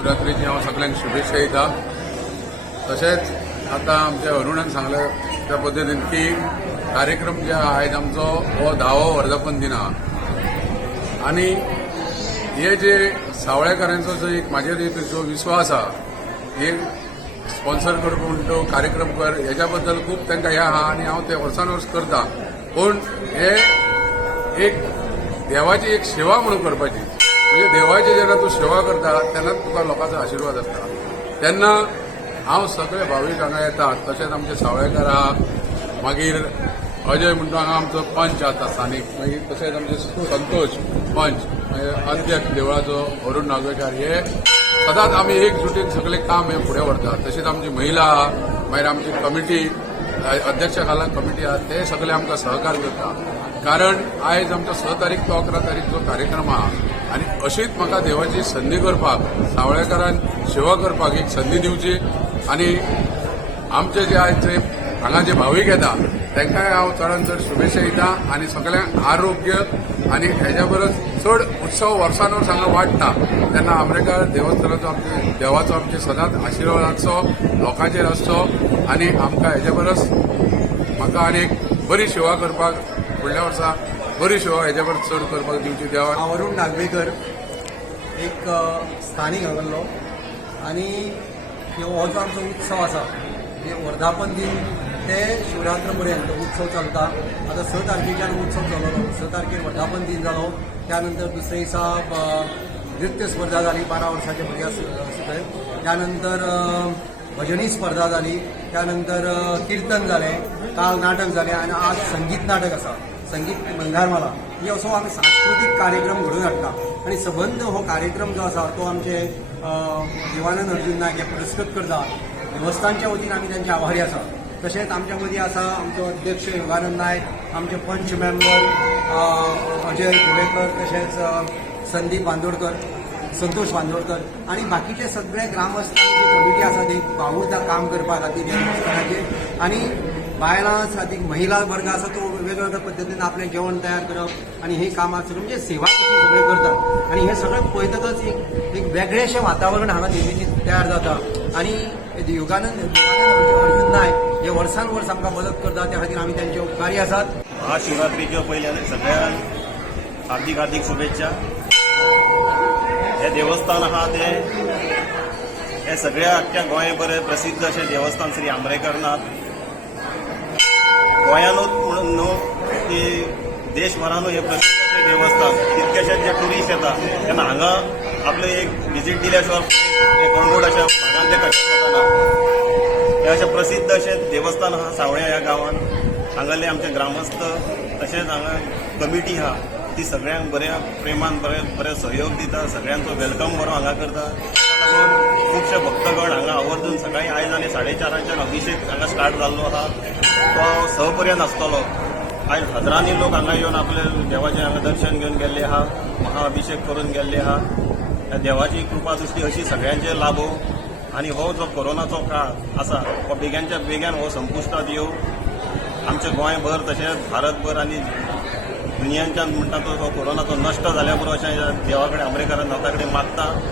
शिवरात्रीची हांव सगळ्यांक शुभेच्छा दिता. तशेंच आतां आमच्या अरुणान सांगले त्या पद्दतीन की कार्यक्रम जे आयज आमचो हो 10वो वर्धापन दिन आहा आनी हे जे सावळेकारांचो जो एक म्हाजेर जो विश्वास आहा हे स्पॉन्सर करप म्हण तो कार्यक्रम कर हेच्या बद्दल खूब तांकां हें आहा आनी हांव ते वर्सान वर्स करता. पूण हे एक देवाची एक सेवा म्हणून करपाची म्हणजे देवाची जेन्ना तूं सेवा करता तेन्नाच तुका लोकांचो आशिर्वाद आसता. तेन्ना हांव सगळे भावीक हांगा येतात. तशेंच आमचे सावळेकार आहा, मागीर अजय म्हणटा हांगा आमचो पंच आता स्थानीक, मागीर तशेंच आमचे संतोष पंच, मागीर अध्यक्ष देवळाचो अरुण नागवेकर, हे सदांच आमी एकजुटीन सगळे काम हे फुडें व्हरतात. तशेंच आमची महिला आहा, मागीर आमची कमिटी अध्यक्षा खाला कमिटी आहा, ते सगळे आमकां सहकार करता. कारण आयज आमचो 6 तारीख तो 11 तारीख जो कार्यक्रम आहा आनी अशीच म्हाका देवाची संधी करपाक, सावळेकारान सेवा करपाक एक संधी दिवची आनी आमचे जे आयज हांगा जे भावीक येता तांकांय हांव चडांत चड शुभेच्छा दिता आनी सगळ्यांक आरोग्य आनी हेच्या परस चड उत्सव वर्सान वर्स हांगा वाडटा तेन्ना आंबेडकर देवस्थानाचो आमचे देवाचो आमचे सदांच आशिर्वाद आसचो, लोकांचेर आसचो आनी आमकां हेच्या परस म्हाका आनी एक बरी सेवा करपाक फुडल्या वर्सा बरी सेवा हेच्या परस चड करपाक दिवची देवा. हांव अरुण नागवेकर, एक स्थानीक हांगालो आनी हो जो आमचो उत्सव आसा म्हणजे वर्धापन दिन ते शिवरात्र पर्यंत उत्सव चलता. आतां 6 तारखेच्यान उत्सव चललो, 6 तारखेर वर्धापन दिन जालो. त्यानंतर दुसरे दिसा नृत्य स्पर्धा जाली, 12 वर्साचे भुरगे आसा थंय. त्यानंतर भजनी स्पर्धा जाली, त्यानंतर कीर्तन जालें, काल नाटक जालें आनी आज संगीत नाटक आसा, संगीत मंगारमाला. हे असो आमी सांस्कृतीक कार्यक्रम घडोवन हाडटा आनी सबंद हो कार्यक्रम जो आसा तो आमचे देवानंद अर्जुन नायक हे पुरस्कृत करता. देवस्थानच्या वतीन आमी तांचे आभारी आसा. तशेंच आमच्या मदीं आसा आमचो अध्यक्ष योगानंद नायक, आमचे पंच मेंबर अजय गोवेकर, तशेंच संदीप बांदोडकर, संतोष बांदोडकर आनी बाकीचे सगळे ग्रामस्थांची कमिटी आसा ती वावुरता काम करपा खातीर देवस्थानाचेर. आनी बायलां खातीर महिला वर्ग आसा तो वेगवेगळ्या पद्दतीन आपलें जेवण तयार करप आनी हे कामां सगळें म्हणजे सेवा कशी सगळें करतात. आनी हे सगळें पळयतकच एक वेगळेशें वातावरण हांगा देवीची तयार जाता. आनी योगानंद अर्जुन नायक हे वर्सान वर्स आमकां मदत करता, त्या खातीर आमी तांचे उपकारी आसात. महाशिवरात्रीच्या पयल्यान सगळ्यांक हार्दिक हार्दिक शुभेच्छा. हे देवस्थान आहा ते हे सगळ्या अख्ख्या गोंयभर प्रसिद्ध अशें देवस्थान श्री आंबेडकरनाथ. गोंयानूच म्हणून न्हू की देशभरानूय हे प्रसिद्ध अशें देवस्थान. कितकेशे जे ट्युरिस्ट येता तेन्ना हांगा आपले एक विजीट दिल्या शिवाय कणगोड अशा भागांत ते कशें वचना. हे अशें प्रसिद्ध अशें देवस्थान आहा सावळे ह्या गांवांत. हांगाले आमचे ग्रामस्थ तशेंच हांगा कमिटी आहा ती सगळ्यांक बऱ्या प्रेमान बरे सहयोग दिता, सगळ्यांचो वेलकम बरो हांगा करता. ताका लागून खुबशे भक्तगण हांगा आवर्जून सकाळी आयज आनी 4:30 अभिषेक हांगा स्टार्ट जाल्लो आहा. तो 6 पर्यंत आसतलो. आयज हजारांनी लोक हांगा येवन आपले देवाचें हांगा दर्शन घेवन गेल्ले आहा, महाअभिषेक करून गेल्ले आहा. ह्या देवाची कृपा दृश्टी अशी सगळ्यांचेर लाभो आनी हो जो कोरोनाचो काळ आसा हो बेग्यानच्या बेग्यान हो संपुश्टात येवं. आमचे गोंयभर तशेंच भारतभर आनी दुनियांच्यान म्हणटा तो कोरोनाचो नश्ट जाल्या पुरो अशें देवा कडेन आंबेडकरान नाथा कडेन मागता.